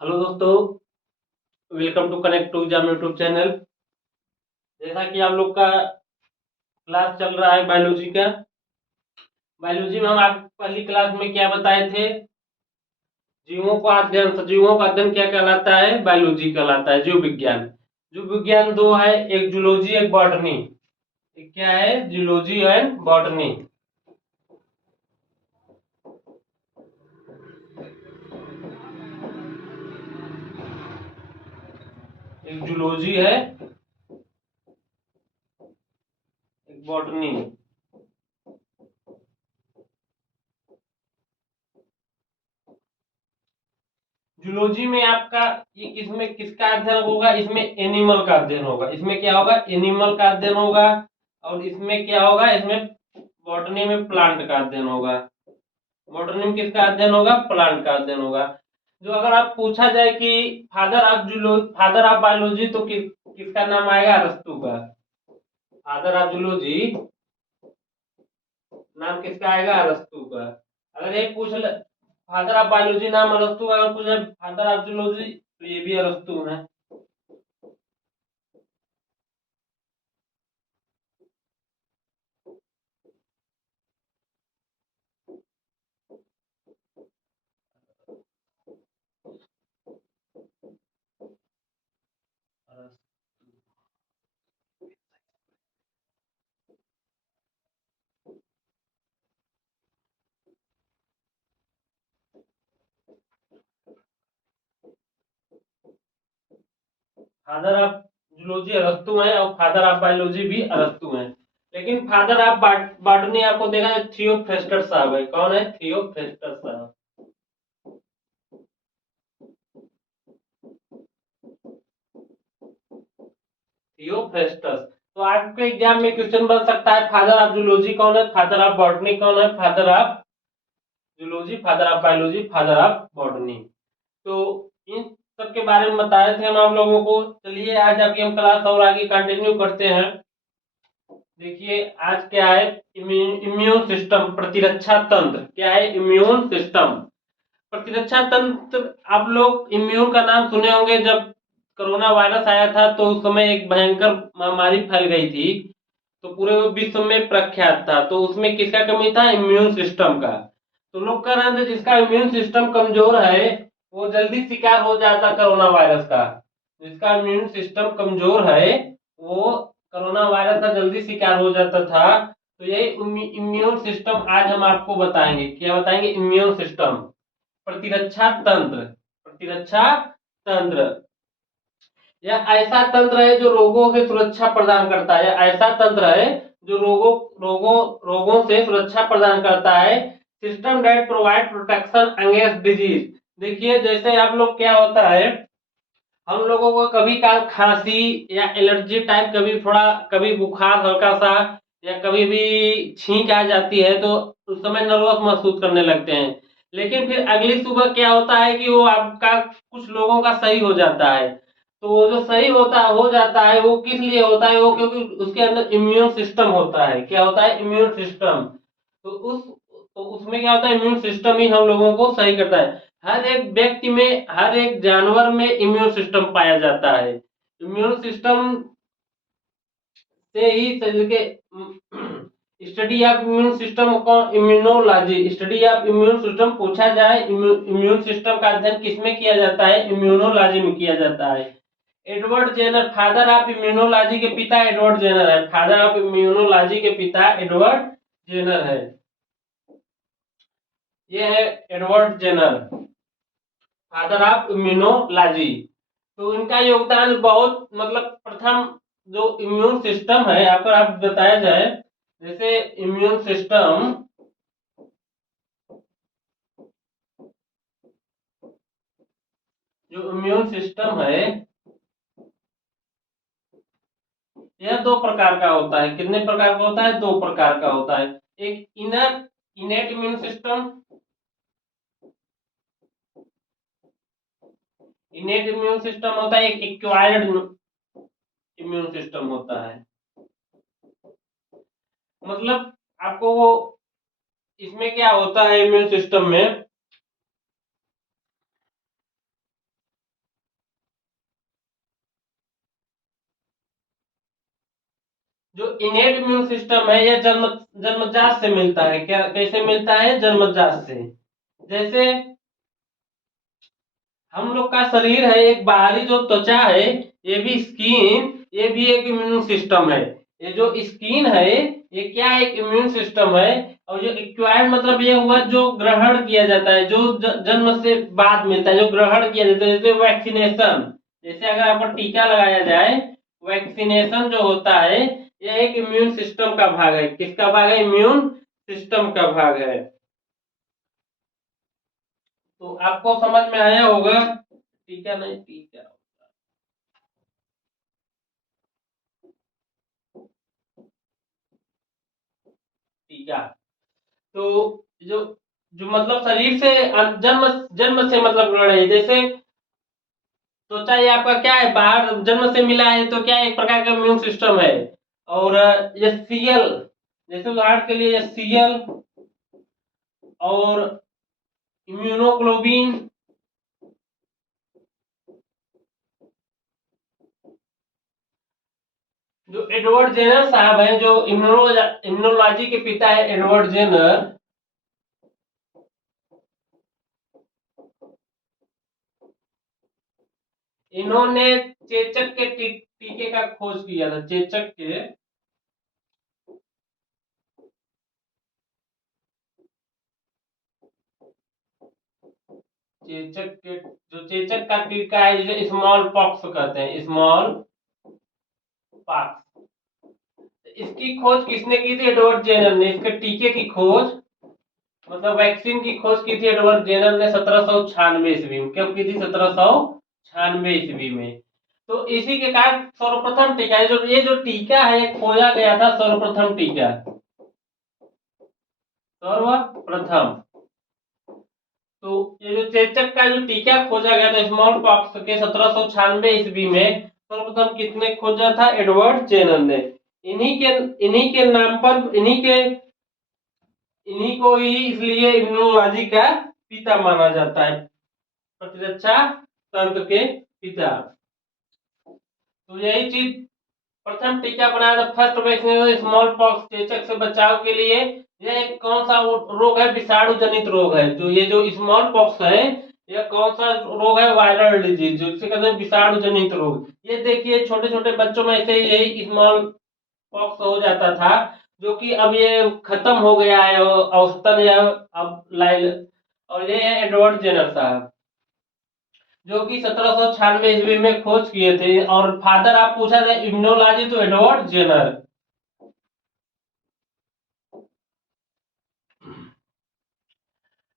Hello दोस्तों, welcome to connect to exam YouTube channel. जैसा कि आप लोग का क्लास चल रहा है बायोलॉजी का। बायोलॉजी में हम आप पहली क्लास में क्या बताए थे? जीवों का अध्ययन, सजीवों का अध्ययन क्या कहलाता है? बायोलॉजी कहलाता है, जीव विज्ञान। जीव विज्ञान दो है, एक जूलॉजी एक बॉटनी। एक क्या है? Zoology and botany. एक जूलॉजी है, एक बॉटनी। जूलॉजी में आपका ये किसमें किसका अध्ययन होगा? इसमें एनिमल का अध्ययन होगा। इसमें क्या होगा? एनिमल का अध्ययन होगा। और इसमें क्या होगा? इसमें बॉटनी में प्लांट का अध्ययन होगा। बॉटनी में किसका अध्ययन होगा? प्लांट का अध्ययन होगा। जो अगर आप पूछा जाए कि फादर ऑफ बायोलॉजी, तो किसका नाम आएगा? अरस्तू का। फादर ऑफ जूलॉजी नाम किसका आएगा? अरस्तू का। अगर ये पूछ ले फादर ऑफ बायोलॉजी नाम अरस्तू का, अगर पूछे फादर ऑफ जूलॉजी, तो ये भी अरस्तू है। फादर ऑफ जूलॉजी अरस्तू है और फादर ऑफ बायोलॉजी भी अरस्तू है। लेकिन फादर ऑफ बॉटनी आपको देखा है, थियोफ्रेस्टस साहब है। कौन है? थियोफ्रेस्टस साहब। थियोफ्रेस्टस। तो आपके एग्जाम में क्वेश्चन बन सकता है, फादर ऑफ जूलॉजी कौन है, फादर ऑफ बॉटनी कौन है, father of zoology, father of biology, father of botany. तो इन सब के बारे में बताए थे हम आप लोगों को। चलिए आज आपकी हम क्लास और आगे कंटिन्यू करते हैं। देखिए आज क्या है? इम्यून सिस्टम, प्रतिरक्षा तंत्र। क्या है? इम्यून सिस्टम, प्रतिरक्षा तंत्र। आप लोग इम्यून का नाम सुने होंगे। जब कोरोना वायरस आया था तो उस समय एक भयंकर महामारी फैल गई थी, तो पूरे विश्व में प्रख्यात था। तो उसमें किसका कमी था? इम्यून सिस्टम का। तो लोग कह रहे थे जिसका इम्यून सिस्टम कमजोर है वो जल्दी शिकार हो जाता कोरोना वायरस का। जिसका इम्यून सिस्टम कमजोर है वो कोरोना वायरस का जल्दी शिकार हो जाता था। तो यही इम्यून सिस्टम आज हम आपको बताएंगे। क्या बताएंगे? इम्यून सिस्टम, प्रतिरक्षा तंत्र। प्रतिरक्षा तंत्र यह ऐसा तंत्र है जो रोगों से सुरक्षा प्रदान करता है। यह ऐसा तंत्र है जो रोगों से सुरक्षा प्रदान करता है। System that provide protection against disease. देखिए जैसे आप लोग क्या होता है, हम लोगों को कभी का खांसी या एलर्जी टाइप, कभी थोड़ा, कभी बुखार हल्का सा, या कभी भी छींक आ जाती है, तो उस समय नर्वस महसूस करने लगते हैं। लेकिन फिर अगली सुबह क्या होता है कि वो आपका कुछ लोगों का सही हो जाता है। तो वो जो सही होता हो जाता है वो किस लिए होता है? वो क्योंकि उसके अंदर इम्यून सिस्टम होता है। क्या होता है? Immune system. तो उसमें क्या होता है? इम्यून सिस्टम ही हम लोगों को सही करता है। हर एक व्यक्ति में, हर एक जानवर में इम्यून सिस्टम पाया जाता है। इम्यून सिस्टम से ही शरीर के स्टडी ऑफ इम्यून सिस्टम को immunology, study of immune system पूछा जाए, इम्यून सिस्टम का अध्ययन किसमें किया जाता है? इम्यूनोलॉजी में किया जाता है। Edward Jenner, father of immunology के पिता एडवर्ड जेनर है। फादर ऑफ इम्यूनोलॉजी के पिता एडवर्ड जेनर है। ये है Edward Jenner, father of immunology. तो इनका योगदान बहुत, मतलब प्रथम जो इम्यून सिस्टम है, अगर आप बताया जाए, जैसे इम्यून सिस्टम, जो इम्यून सिस्टम है यह दो प्रकार का होता है। कितने प्रकार का होता है? दो प्रकार का होता है। एक inner इनेट immune system, इनेट immune system होता है। एक एक्वायर्ड इम्यून सिस्टम होता है। मतलब आपको वो, इसमें क्या होता है इम्यून सिस्टम में, जो इनेट इम्यून सिस्टम है यह जन्मजात से मिलता है। क्या कैसे मिलता है? जन्मजात से। जैसे हम लोग का शरीर है, एक बाहरी जो त्वचा है, ये भी स्किन, ये भी एक इम्यून सिस्टम है। ये जो स्किन है ये क्या एक इम्यून सिस्टम है। और जो एक्वायर्ड मतलब ये हुआ जो ग्रहण किया जाता है, जो जन्म से बाद मिलता है, जो ग्रहण किया जाता है, जैसे वैक्सीनेशन। जैसे अगर आपको टीका लगाया जाए, वैक्सीनेशन जो होता है ये एक इम्यून सिस्टम का भाग है। किसका भाग है? इम्यून सिस्टम का भाग है। तो आपको समझ में आया होगा। टीका नहीं, टीका, टीका। तो जो जो मतलब शरीर से जन्म जन्म से मतलब लड़े, जैसे त्वचा ये आपका क्या है, बाहर जन्म से मिला है तो क्या एक प्रकार का इम्यून सिस्टम है। और ये सीएल, जैसे उदाहरण के लिए ये सीएल और इम्यूनोग्लोबिन। जो एडवर्ड जेनर साहब हैं, जो इम्यूनोलॉजी के पिता है एडवर्ड जेनर, इन्होंने चेचक के टीके का खोज किया था। चेचक के, चेचक के जो चेचक का टीका है जिसे स्मॉल पॉक्स कहते हैं, स्मॉल पॉक्स। इसकी खोज किसने की थी? एडवर्ड जेनर ने। इसके टीके की खोज मतलब वैक्सीन की खोज की थी एडवर्ड जेनर ने 1796 ईस्वी में। कब की थी? 1796 ईस्वी में। तो इसी के कारण सर्वप्रथम टीका है, जो ये जो टीका है ये खोजा गया था, सर्वप्रथम टीका, सर्वप्रथम। तो ये जो चेचक का जो टीका खोजा गया था स्मॉल पॉक्स के 1796 ईस्वी में, सर्वप्रथम किसने खोजा था? एडवर्ड जेनर ने। इन्हीं के नाम पर, इन्हीं को ही इसलिए इम्यूनोलॉजी का पिता माना जाता है, प्रतिरक्षा तंत्र के पिता। तो यही चीज, प्रथम टीका बनाया था, फर्स्ट वैक्सीन स्मॉल पॉक्स, चेचक से बचाव के लिए। यह एक कौन सा रोग है? विषाणु जनित रोग है। जो ये जो स्मॉल पॉक्स है, यह कौन सा रोग है? वायरल डिजीज, जिसे कहते हैं विषाणु जनित रोग। ये देखिए छोटे छोटे बच्चों में ऐसे यही स्मॉल पॉक्स हो जाता था, जो कि अब ये खत्म हो गया है औसतन, या अब लाइल। और ये है एडवर्ड जेनर साहब, जो कि 1796 ईस्वी में खोज किए थे। और फादर आप पूछा था इम्यूनोलॉजी, तो एडवर्ड जेनर।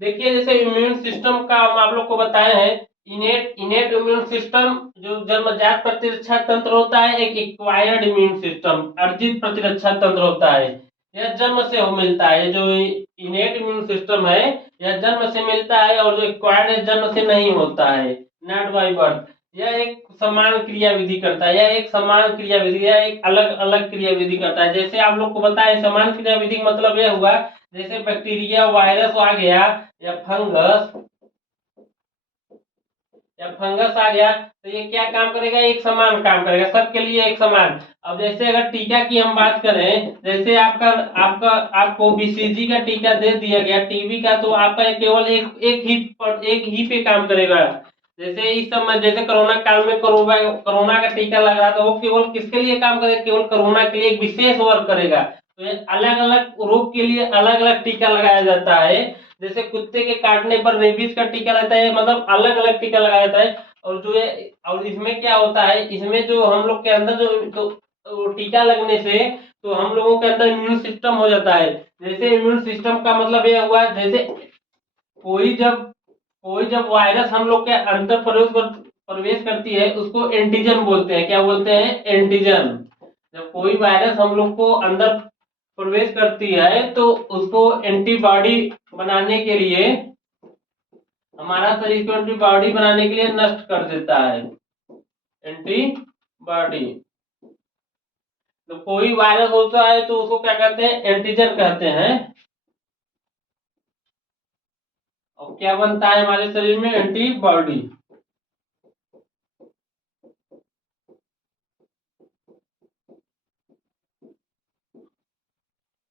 देखिए जैसे इम्यून सिस्टम का हम आप लोग को बताए हैं, इनेट इम्यून सिस्टम जो जन्मजात प्रतिरक्षा तंत्र होता है, एक एक्वायर्ड इम्यून सिस्टम अर्जित प्रतिरक्षा तंत्र होता है। यह जन्म से हो मिलता है। जो इनेट इम्यून सिस्टम है यह जन्म से मिलता है, और जो एक्वायर्ड है जन्म से नहीं होता है, नॉट बाय बर्थ। यह एक समान क्रियाविधि करता है, यह एक समान क्रियाविधि, यह एक अलग अलग क्रियाविधि करता है। जैसे आप लोग को बताया समान क्रियाविधि मतलब यह हुआ, जैसे बैक्टीरिया वायरस आ गया, या फंगस, या फंगस आ गया, तो ये क्या काम करेगा? एक समान काम करेगा, सबके लिए एक समान। अब जैसे अगर टीका की हम बात करें, जैसे आपका आपका आपको बीसीजी का टीका दे दिया गया, टीबी का, तो आपका केवल एक ही पे काम करेगा। जैसे इस समय जैसे कोरोना काल में कोरोना का टीका लग रहा था, वो केवल किसके लिए काम करेगा? केवल कोरोना के लिए एक विशेष वर्क करेगा। तो ये अलग अलग रोग के लिए अलग अलग टीका लगाया जाता है। जैसे कुत्ते के काटने पर रेबीज का टीका रहता है, मतलब अलग अलग टीका लगाया जाता है। और जो ये, और इसमें क्या होता है, इसमें जो हम लोग के अंदर जो तो टीका लगने से तो हम लोगों के अंदर इम्यून सिस्टम हो जाता है। जैसे इम्यून सिस्टम का मतलब ये हुआ, जैसे कोई जब कोई जब वायरस हम लोग के अंदर प्रवेश करती है, उसको एंटीजन बोलते हैं। क्या बोलते हैं? एंटीजन। जब कोई वायरस हम लोग को अंदर प्रवेश करती है तो उसको एंटीबॉडी बनाने के लिए, हमारा शरीर को एंटीबॉडी बनाने के लिए नष्ट कर देता है, एंटीबॉडी। तो कोई वायरस होता है तो उसको क्या कहते हैं? एंटीजन कहते हैं। और क्या बनता है हमारे शरीर में? एंटीबॉडी।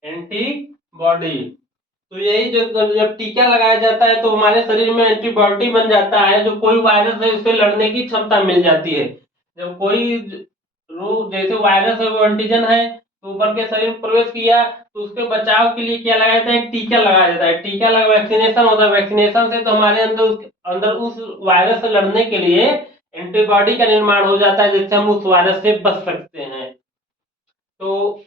एंटीबॉडी। तो यही जो जब टीका लगाया जाता है तो हमारे शरीर में एंटीबॉडी बन जाता है, जो कोई वायरस है उससे लड़ने की क्षमता मिल जाती है। जब कोई रोग जैसे वायरस है वो एंटीजन है तो ऊपर के शरीर में प्रवेश किया तो उसके बचाव के लिए क्या लगाया जाता है, टीका लगाया जाता है। टीका लगा वैक्सीनेशन होता है, वैक्सीनेशन से तो हमारे अंदर उस वायरस से लड़ने के लिए एंटीबॉडी का निर्माण हो जाता है, जिससे हम उस वायरस से बच सकते हैं। तो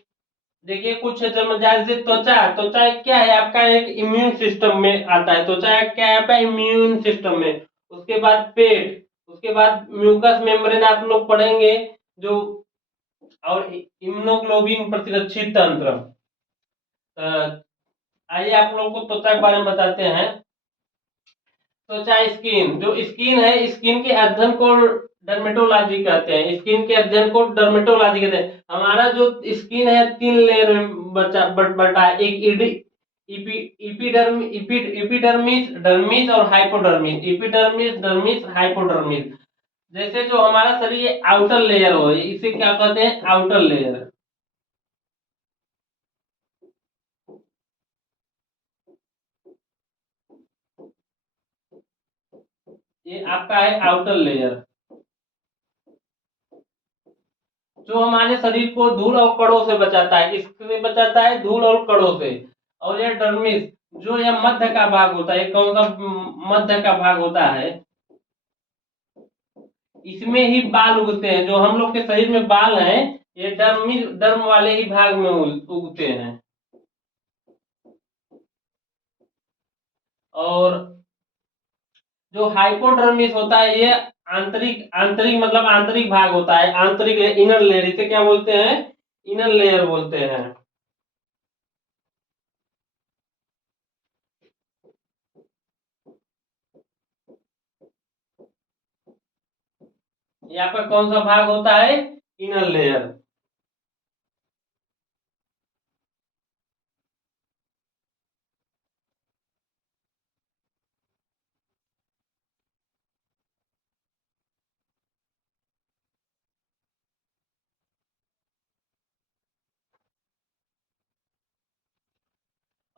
देखिए कुछ जैसे त्वचा, त्वचा क्या है आपका, एक इम्यून सिस्टम में आता है। त्वचा क्या है आपका, इम्यून सिस्टम में। उसके बाद पेट, उसके बाद म्यूकस मेम्ब्रेन आप लोग पढ़ेंगे जो, और इम्यूनोग्लोबिन प्रतिरक्षी तंत्र। आइए आप लोग को त्वचा के बारे में बताते हैं। त्वचा स्किन, जो स्किन है, स्किन के अध्ययन को डर्मेटोलॉजी कहते हैं। स्किन के अध्ययन को डर्मेटोलॉजी कहते हैं। हमारा जो स्किन है 3 लेयर में बटा है। एक इपिडर्मिस, डर्मिस और हाइपोडर्मिस। Epidermis, dermis, hypodermis. जैसे जो हमारा शरीर आउटर लेयर हो, इसे क्या कहते हैं, आउटर लेयर। ये आपका है आउटर लेयर, जो हमारे शरीर को धूल और कणों से बचाता है। किससे बचाता है, धूल और कणों से। और यह डर्मिस, जो यह मध्य का भाग होता है, कौन सा मध्य का भाग होता है, इसमें ही बाल उगते हैं। जो हम लोग के शरीर में बाल हैं, ये डर्म वाले ही भाग में उगते हैं। और जो हाइपोडर्मिस होता है, ये आंतरिक आंतरिक मतलब आंतरिक भाग होता है, आंतरिक इनर लेयर। इसे क्या बोलते हैं, इनर लेयर बोलते हैं। यहाँ पर कौन सा भाग होता है, इनर लेयर।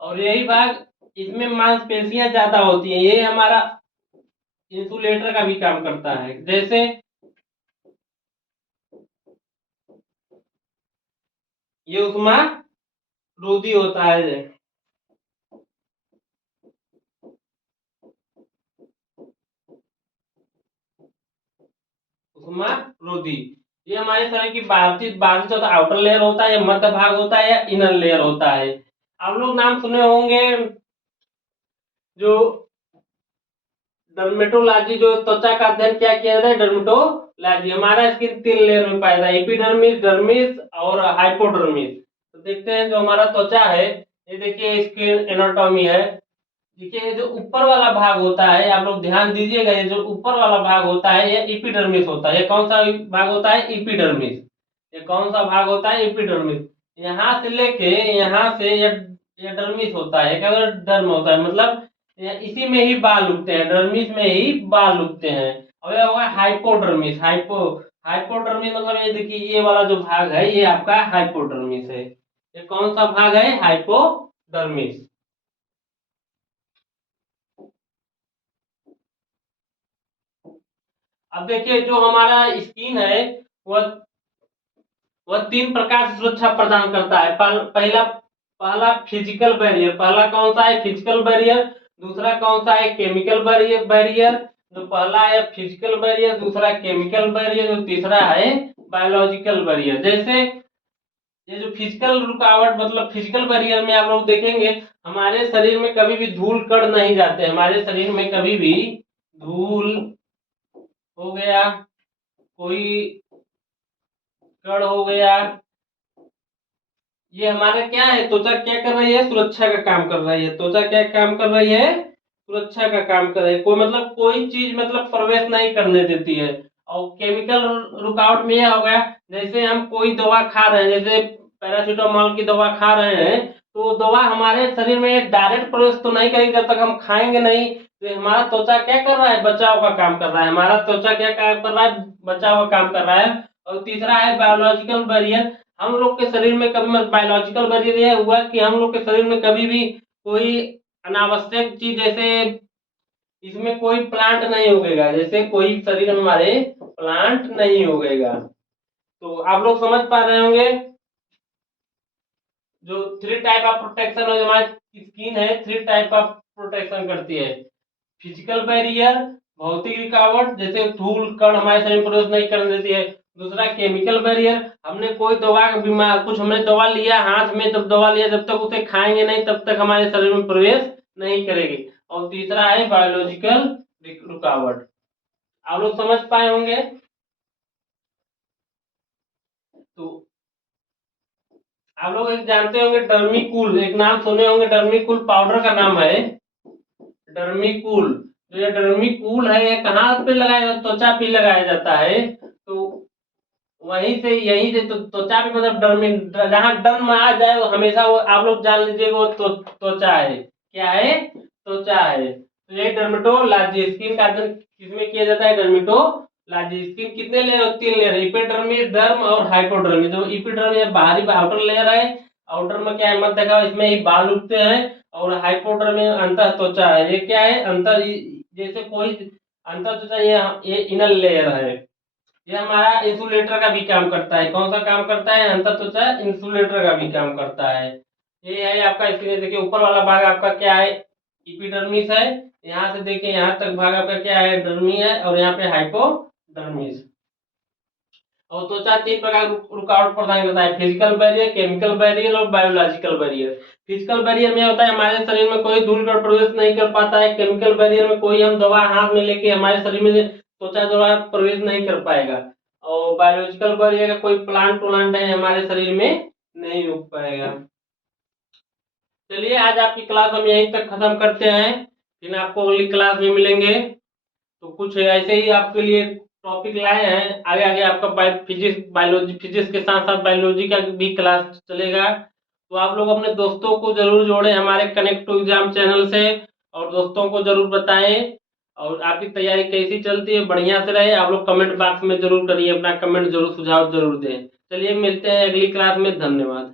और यही भाग, इसमें मांसपेशियां ज्यादा होती है। ये हमारा इंसुलेटर का भी काम करता है। जैसे ये उष्मा रोधी होता है, उष्मा रोधी। ये हमारे शरीर की बाहरी बाहरी जो आउटर लेयर होता है, या मध्य भाग होता है, या इनर लेयर होता है। आप लोग नाम सुने होंगे जो डर्मेटोलॉजी, जो त्वचा का अध्ययन क्या किया जाता है, डर्मेटोलॉजी। हमारा स्किन 3 लेयर में पाया जाता है, एपिडर्मिस, डर्मिस और हाइपोडर्मिस। तो देखते हैं जो हमारा त्वचा है, ये देखिए स्किन एनाटॉमी है। देखिए जो ऊपर वाला भाग होता है, आप लोग ध्यान दीजिएगा, ये जो ऊपर वाला भाग होता है ये एपिडर्मिस होता है। ये कौन सा भाग होता है, एपिडर्मिस। ये कौन सा भाग होता है, एपिडर्मिस। यहाँ से लेके यहाँ से ये डर्मिस होता है, क्या डर्म होता है, मतलब इसी में ही बाल उगते हैं, डर्मिस में ही बाल उगते हैं। और ये होगा हाइपोडर्मिस। हाइपोडर्मिस मतलब ये देखिए, ये वाला जो भाग है ये आपका हाइपोडर्मिस है। ये कौन सा भाग है, हाइपोडर्मिस। अब देखिए जो हमारा स्किन है वह वह 3 प्रकार से सुरक्षा प्रदान करता है। पहला पहला फिजिकल बैरियर। पहला कौन सा है, फिजिकल बैरियर। दूसरा कौन सा है, केमिकल बैरियर। जो पहला है फिजिकल बैरियर, दूसरा केमिकल बैरियर, जो तीसरा है बायोलॉजिकल बैरियर। जैसे ये जो फिजिकल रुकावट मतलब फिजिकल बैरियर में आप लोग देखेंगे, हमारे शरीर में कभी भी धूल कण नहीं जाते। हमारे शरीर में कभी भी धूल हो गया, कोई कण हो गया, ये हमारा क्या है, त्वचा क्या कर रही है, सुरक्षा का काम कर रही है। त्वचा क्या काम कर रही है, सुरक्षा का काम कर रही है। कोई मतलब कोई चीज मतलब प्रवेश नहीं करने देती है। और केमिकल रुकावट में यह हो गया, जैसे हम कोई दवा खा रहे हैं, जैसे पैरासीटामोल की दवा खा रहे हैं, तो वो दवा हमारे शरीर में डायरेक्ट प्रवेश तो नहीं करेगी जब तक हम खाएंगे नहीं। तो हमारा त्वचा क्या कर रहा है, बचाव का काम कर रहा है। हमारा त्वचा क्या काम कर रहा है, बचाव का काम कर रहा है। और तीसरा है बायोलॉजिकल बैरियर। हम लोग के शरीर में कभी बायोलॉजिकल बैरियर यह हुआ कि हम लोग के शरीर में कभी भी कोई अनावश्यक चीज, जैसे इसमें कोई प्लांट नहीं उगेगा, जैसे कोई शरीर में हमारे प्लांट नहीं उगेगा। तो आप लोग समझ पा रहे होंगे जो 3 टाइप ऑफ प्रोटेक्शन है, जो हमारी स्किन है 3 टाइप ऑफ प्रोटेक्शन करती है। फिजिकल बैरियर, भौतिक रुकावट, जैसे धूल कण हमारे शरीर में प्रवेश नहीं करने देती है। दूसरा केमिकल बैरियर, हमने कोई दवा बीमार कुछ हमने दवा लिया हाथ में, जब दवा लिया जब तक उसे खाएंगे नहीं तब तक हमारे शरीर में प्रवेश नहीं करेगी। और तीसरा है बायोलॉजिकल रुकावट। आप लोग समझ पाए होंगे। तो आप लोग एक जानते होंगे डर्मीकूल, एक नाम सुने होंगे, डर्मीकूल पाउडर का नाम है डर्मीकूल। तो ये डर्मीकूल है, ये कहाँ पे लगाया जाता है? त्वचा पे लगाया जाता है। तो वहीं से यहीं से तो त्वचा पे, मतलब डर्मी, जहाँ डर्म आ जाए वो हमेशा वो आप लोग जान लीजिए वो त्वचा है। क्या है? त्वचा है। तो ये डर्मेटोलॉजी स्किन का अध्ययन किसमें किया जाता है? डर्मेटोलॉजी। स्किन कितने लेयर? 3 लेयर, इपिडर्मिस, डर्म और हाइपोडर्मिस। जो इपिडर्म ये बाहरी आउटर लेयर है, आउटर में क्या है मत देखा, इसमें ही बाल उगते हैं। और हाइपोडर्म में अंतर त्वचा है। ये क्या है? अंतर, जैसे कोई अंतर त्वचा, ये इनर लेयर है। ये हमारा इंसुलेटर का भी काम करता है। कौन सा काम करता है? अंतर त्वचा इंसुलेटर का भी काम करता है। ये है आपका स्क्रीन, देखिए ऊपर वाला भाग आपका क्या है? इपिडर्मिस है। यहाँ से देखिए यहाँ तक भाग आपका क्या है? डर्मी है। और यहाँ पे हाइपोडर्मिस। और त्वचा 3 प्रकार रुकावट प्रदान करता है: फिजिकल बैरियर, केमिकल बैरियर और बायोलॉजिकल बैरियर। फिजिकल बैरियर में होता है हमारे शरीर में कोई धूल कण प्रवेश नहीं कर पाता है। केमिकल बैरियर में कोई हम दवा हाथ में लेके हमारे शरीर में त्वचा द्वारा प्रवेश नहीं कर पाएगा। और बायोलॉजिकल बैरियर का कोई प्लांट प्लांट है हमारे शरीर में नहीं उग पाएगा। चलिए आज आपकी क्लास हम यहीं तक खत्म करते हैं, फिर आपको अगली क्लास में मिलेंगे। तो कुछ ऐसे ही आपके लिए टॉपिक लाए हैं। आगे आगे आपका फिजिक्स बायोलॉजी, फिजिक्स के साथ साथ बायोलॉजी का भी क्लास चलेगा। तो आप लोग अपने दोस्तों को जरूर जोड़ें हमारे कनेक्ट टू एग्जाम चैनल से, और दोस्तों को जरूर बताएं। और आपकी तैयारी कैसी चलती है? बढ़िया से रहे। आप लोग कमेंट बॉक्स में जरूर करिए, अपना कमेंट जरूर, सुझाव जरूर दें। चलिए मिलते हैं अगली क्लास में। धन्यवाद।